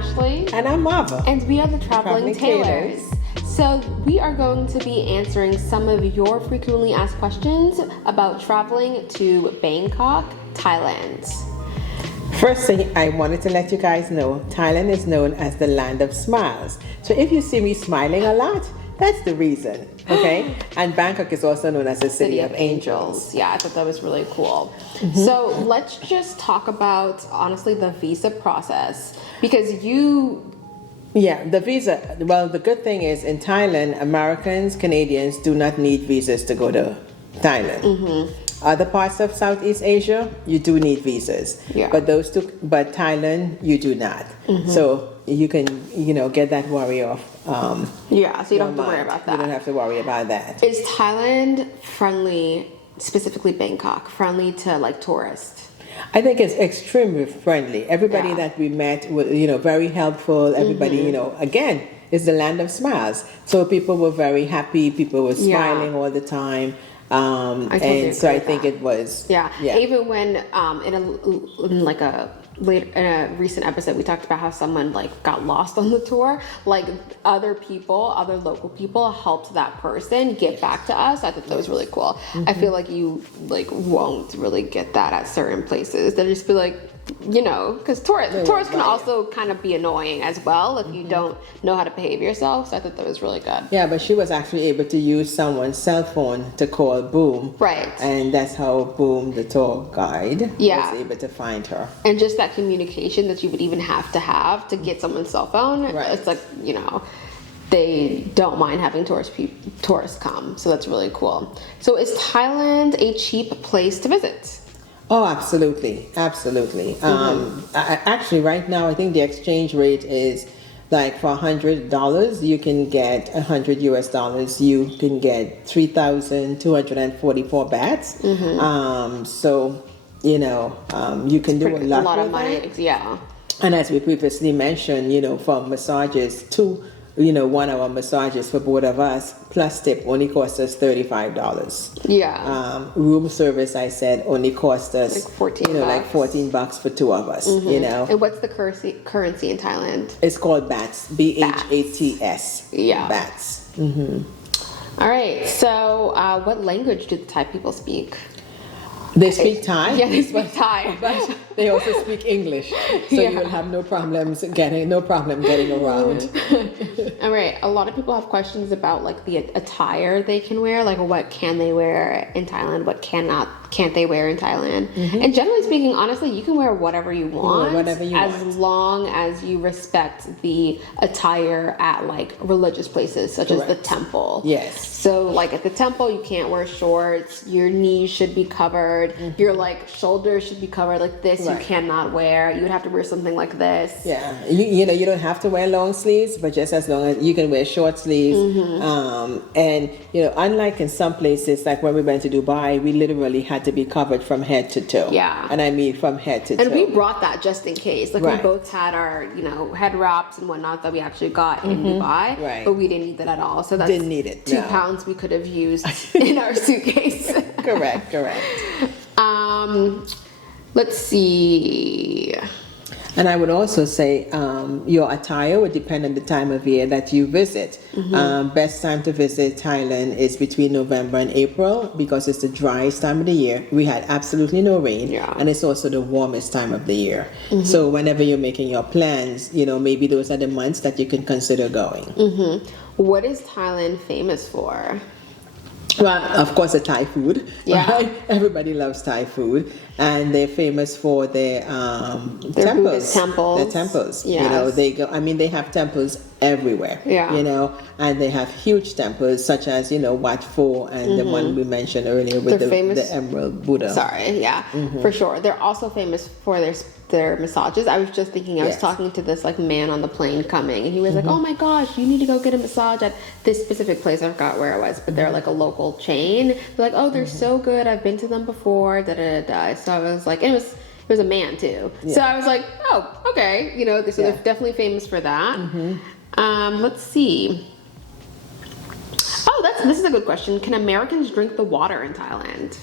Ashley. And I'm Marva. And we are the Traveling Tailors. So we are going to be answering some of your frequently asked questions about traveling to Bangkok, Thailand. First thing I wanted to let you guys know, Thailand is known as the land of smiles. So if you see me smiling a lot, that's the reason, okay? And Bangkok is also known as the City of Angels. Yeah, I thought that was really cool. So let's just talk about, honestly, the visa process. Because the visa, well, the good thing is in Thailand, Americans, Canadians do not need visas to go to Thailand. Other parts of Southeast Asia, you do need visas. Yeah. But but Thailand, you do not. So you can, get that worry off. so you don't have to worry about that. You don't have to worry about that. Is Thailand friendly, specifically Bangkok, friendly to like tourists? I think it's extremely friendly. Everybody that we met was, very helpful. Everybody, again, it's the land of smiles. So people were very happy. People were smiling all the time. I think it was. Even when in a recent episode, we talked about how someone got lost on the tour. Other local people helped that person get back to us. I thought that was really cool. I feel like you won't really get that at certain places. They'll just be because tourists can also kind of be annoying as well if you don't know how to behave yourself. So I thought that was really good. Yeah, but she was actually able to use someone's cell phone to call Boom. Right. And that's how Boom, the tour guide, was able to find her. And just that communication that you would even have to get someone's cell phone. Right. It's they don't mind having tourists come. So that's really cool. So is Thailand a cheap place to visit? Oh, absolutely. Absolutely. Actually, right now, I think the exchange rate is for $100, you can get $100 US. You can get 3,244 bahts. So, you can do a lot of money. Yeah. And as we previously mentioned, from massages to 1 hour massages for both of us, plus tip only cost us $35. Yeah. Room service, I said, only cost us $14 for 2 of us. And what's the currency in Thailand? It's called bahts. BHATS. Yeah. Bahts. All right. So, what language do the Thai people speak? They speak Thai. Yeah, they speak Thai. But they also speak English. So you'll have no problem getting around. All right. A lot of people have questions about the attire they can wear. What can they wear in Thailand? What can't they wear in Thailand? And generally speaking, honestly, you can wear whatever you want. As long as you respect the attire at religious places such as the temple. Yes. So at the temple, you can't wear shorts. Your knees should be covered. Your shoulders should be covered. This you cannot wear. You would have to wear something like this. Yeah. You don't have to wear long sleeves, but just as long as you can wear short sleeves. And unlike in some places, like when we went to Dubai, we literally had to be covered from head to toe. Yeah. And I mean from head to toe. And we brought that just in case. We both had our, head wraps and whatnot that we actually got in Dubai. Right. But we didn't need that at all. So that's didn't need it. 2 pounds we could have used in our suitcase. Correct. Let's see. And I would also say your attire would depend on the time of year that you visit. Best time to visit Thailand is between November and April because it's the driest time of the year. We had absolutely no rain. And it's also the warmest time of the year. So whenever you're making your plans, maybe those are the months that you can consider going. What is Thailand famous for? Well, of course, the Thai food. Yeah. Right? Everybody loves Thai food. And they're famous for their temples. Their temples. Yes. They have temples everywhere. Yeah. And they have huge temples such as, Wat Pho and the one we mentioned earlier with the Emerald Buddha. For sure. They're also famous for their massages. I was just thinking, I was talking to this man on the plane coming, and he was like, oh my gosh, you need to go get a massage at this specific place. I forgot where it was, but they're a local chain. They're like, oh, they're so good. I've been to them before. So I was like, and it was a man too. So I was like, oh, okay. So they're definitely famous for that. Let's see. Oh, this is a good question. Can Americans drink the water in Thailand?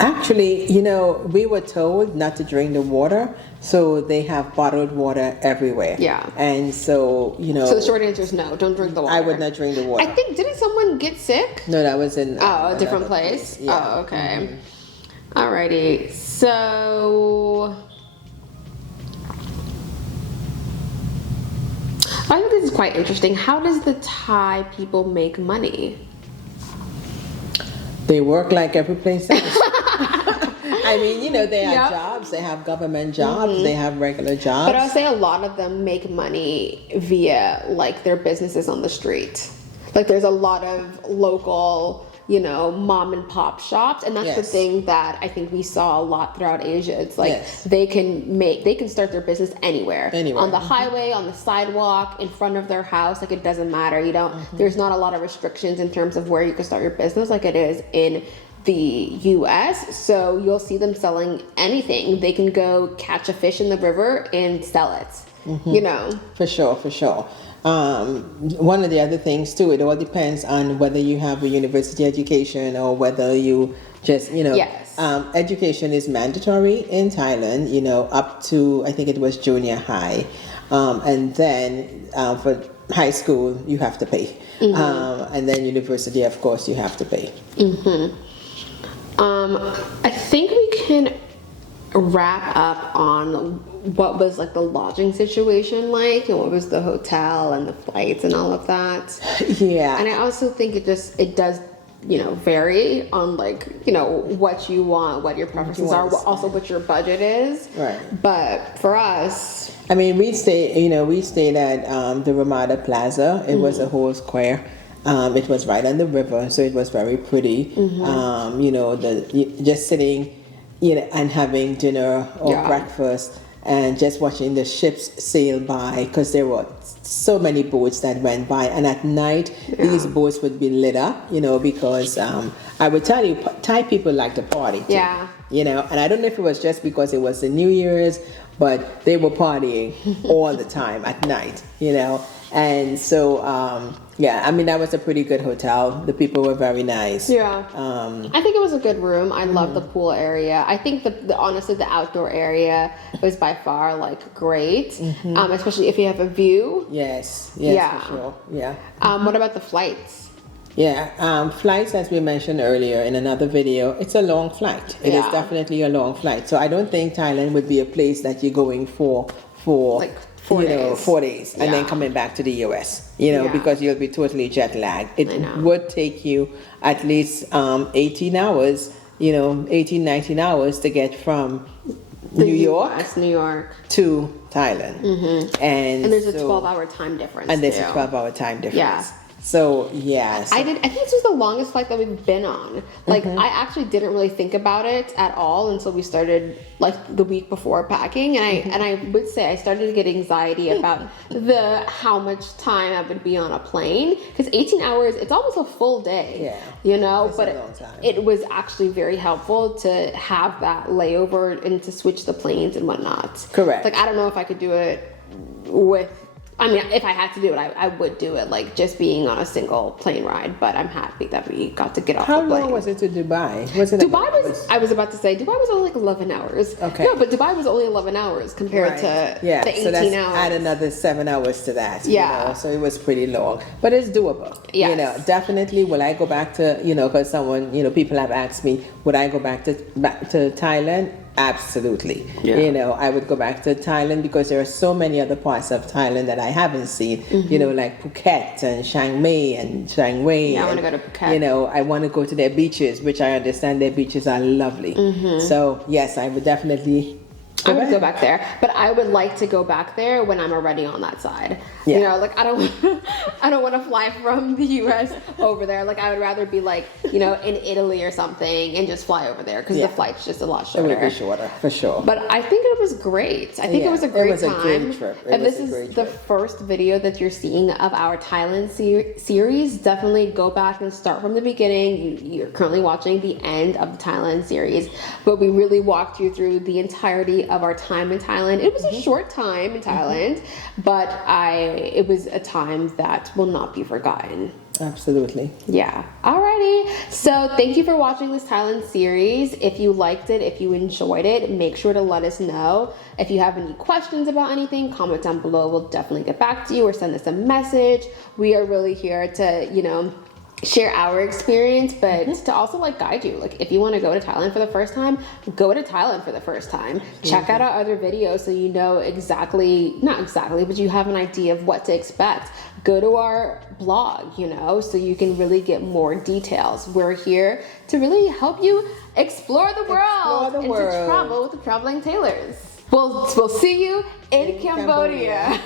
Actually, you know, we were told not to drink the water, so they have bottled water everywhere. Yeah. And so, you know. So the short answer is no, don't drink the water. I would not drink the water. I think, didn't someone get sick? No, that was in a different place? Yeah. Oh, okay. Alrighty. So I think this is quite interesting. How does the Thai people make money? They work like every place else. I mean, you know, they have Yep. jobs, they have government jobs, they have regular jobs. But I would say a lot of them make money via like their businesses on the street. Like there's a lot of local, you know, mom and pop shops, and that's the Yes. thing that I think we saw a lot throughout Asia. It's like Yes. they can start their business anywhere. Anywhere. On the highway, on the sidewalk, in front of their house, like it doesn't matter. You don't there's not a lot of restrictions in terms of where you can start your business like it is in the US. So you'll see them selling anything. They can go catch a fish in the river and sell it. You know. For sure, for sure. One of the other things too, it all depends on whether you have a university education or whether you just, you know, Yes. Education is mandatory in Thailand, you know, up to, I think it was junior high. And then for high school, you have to pay. And then university, of course, you have to pay. I think we can wrap up on what was like the lodging situation like, and what was the hotel and the flights and all of that. Yeah. And I also think it does, you know, vary on like, you know, what you want, what your preferences want are, to also what your budget is. Right. But for us, I mean, we stayed at the Ramada Plaza. It was a whole square. It was right on the river, so it was very pretty. You know, just sitting, you know, and having dinner or Yeah. breakfast and just watching the ships sail by, because there were so many boats that went by. And at night, these boats would be lit up, you know, because I would tell you, Thai people like to party too. Yeah. You know, and I don't know if it was just because it was the New Year's, but they were partying all the time at night, you know. And so, yeah, I mean, that was a pretty good hotel. The people were very nice. yeah, I think it was a good room. I love the pool area. I think the honestly the outdoor area was by far like great, especially if you have a view. Yes, Yeah. for sure. Yeah. What about the flights? Yeah, flights, as we mentioned earlier in another video, it's a long flight. It is Yeah. definitely a long flight. So I don't think Thailand would be a place that you're going for Like 4 days. 4 days, and then Yeah. coming back to the US, you know, Yeah. because you'll be totally jet lagged. It I know. would take you at least 18 hours, you know, 18, 19 hours to get from New York US, New York. to Thailand. And And there's a so- 12-hour time difference. And there's too. a 12-hour time difference. Yeah. So, yeah. I think this was the longest flight that we've been on. Like, I actually didn't really think about it at all until we started, like, the week before packing. And I would say I started to get anxiety about how much time I would be on a plane. Because 18 hours, it's almost a full day. Yeah. You know? It's but a long time. it was actually very helpful to have that layover and to switch the planes and whatnot. Correct. Like, I don't know if I could do it with... I mean, if I had to do it, I would do it, like, just being on a single plane ride. But I'm happy that we got to get off How the plane. long was it to Dubai? Was it Dubai was, I was about to say, Dubai was only like 11 hours. Okay. No, but Dubai was only 11 hours compared to yeah, the 18 so that's hours. add another 7 hours to that. Yeah. You know? So it was pretty long, but it's doable. Yes. You know, definitely. Will I go back to, you know, because someone, you know, people have asked me, would I go back to Thailand? Absolutely. Yeah. You know, I would go back to Thailand because there are so many other parts of Thailand that I haven't seen. You know, like Phuket and Chiang Mai and Chiang Rai. Yeah, I and, wanna go to Phuket. You know, I want to go to their beaches, which I understand their beaches are lovely. So yes, I would definitely. I would go back there, but I would like to go back there when I'm already on that side. Yeah. You know, like I don't want to fly from the U.S. over there. Like I would rather be like, you know, in Italy or something and just fly over there because Yeah. the flight's just a lot It shorter. would be shorter, for sure. But I think it was great. I think it Yeah, was a it great was a time. great trip. It If was this a is great the trip. first video that you're seeing of our Thailand series, definitely go back and start from the beginning. You're currently watching the end of the Thailand series, but we really walked you through the entirety of our time in Thailand. It was a short time in Thailand, but it was a time that will not be forgotten. Absolutely. Yeah. Alrighty. So thank you for watching this Thailand series. If you liked it, if you enjoyed it, make sure to let us know. If you have any questions about anything, comment down below. We'll definitely get back to you or send us a message. We are really here to, share our experience, but to also like guide you. Like if you want to go to Thailand for the first time, go to Thailand for the first time. Check out our other videos so you know not exactly, but you have an idea of what to expect. Go to our blog, so you can really get more details. We're here to really help you explore the world and to travel with the Traveling Tailors. We'll see you in Cambodia.